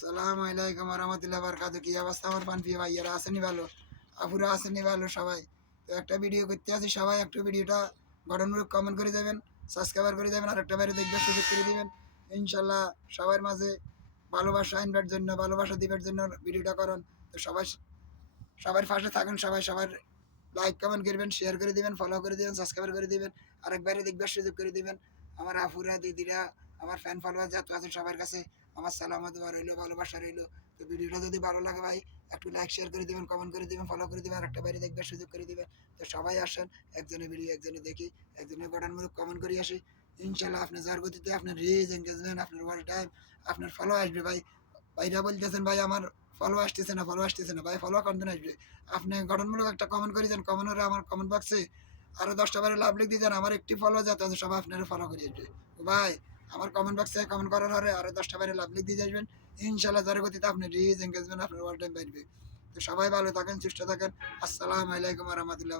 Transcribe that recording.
আসসালামু আলাইকুম রহমতুল্লাহ বারকাত। কি অবস্থা আমার পানপ্রিয় ভাইয়ারা, আসেনি ভালো, আপুরা আসেনি ভালো সবাই? তো একটা ভিডিও করতে আছি, সবাই একটু ভিডিওটা গঠনমূলক কমেন্ট করে দেবেন, সাবস্ক্রাইব করে দেবেন, আর একটা বাইরে দেখবার সুযোগ করে দিবেন। ইনশাল্লাহ সবার মাঝে ভালোবাসা আনবার জন্য, ভালোবাসা দিবার জন্য ভিডিওটা করুন। তো সবাই সবার পাশে থাকুন, সবাই সবার লাইক কমেন্ট করবেন, শেয়ার করে দিবেন, ফলো করে দিবেন, সাবস্ক্রাইব করে দিবেন, আরেকবারে দেখবার সুযোগ করে দিবেন। আমার আফুরা দিদিরা, আমার ফ্যান ফলোয়ার যত আছেন সবার কাছে আমার সালাম দোয়া রইলো, ভালোবাসা রইলো। তো ভিডিওটা যদি ভালো লাগে ভাই একটু লাইক শেয়ার করে দিবেন, কমেন্ট করে দিবেন, ফলো করে দিবেন, আরেকটা বাইরে দেখবার সুযোগ করে দিবেন। তো সবাই আসেন, একজনের ভিডিও একজনে দেখি, একজনের গঠনমূলক কমেন্ট করে আসি। ইনশাল্লাহ আপনার যার গতিতে আপনার রিচ এনগেজমেন্ট, আপনার ওয়াল টাইম, আপনার ফলো আসবে ভাই। ভাইরা বলতেছেন ভাই আমার ফলো আসতেছে না, ফলো আসতেছে না, ভাই ফলো কন্টেন্ট আসবে। আপনি গঠনমূলক একটা কমেন্ট করে দেন, কমেন্টে আমার কমেন্ট বক্সে আরো 10টা বারে লাভ লিখ দিয়ে যান, আমার একটি ফলো যাতে আছে সবাই আপনারা ফলো করে আসবে। ভাই আমার কমেন্ট বক্সে কমেন্ট করার পরে আরো 10টা বারে লাভ লিখ দিয়ে যাবেন। ইনশাল্লাহ যার গতিতে আপনার রিচ এনগেজমেন্ট আপনার ওয়াল টাইম বাড়বে। তো সবাই ভালো থাকেন, সুস্থ থাকেন। আসসালামু আলাইকুম রহমতুল্লাহ।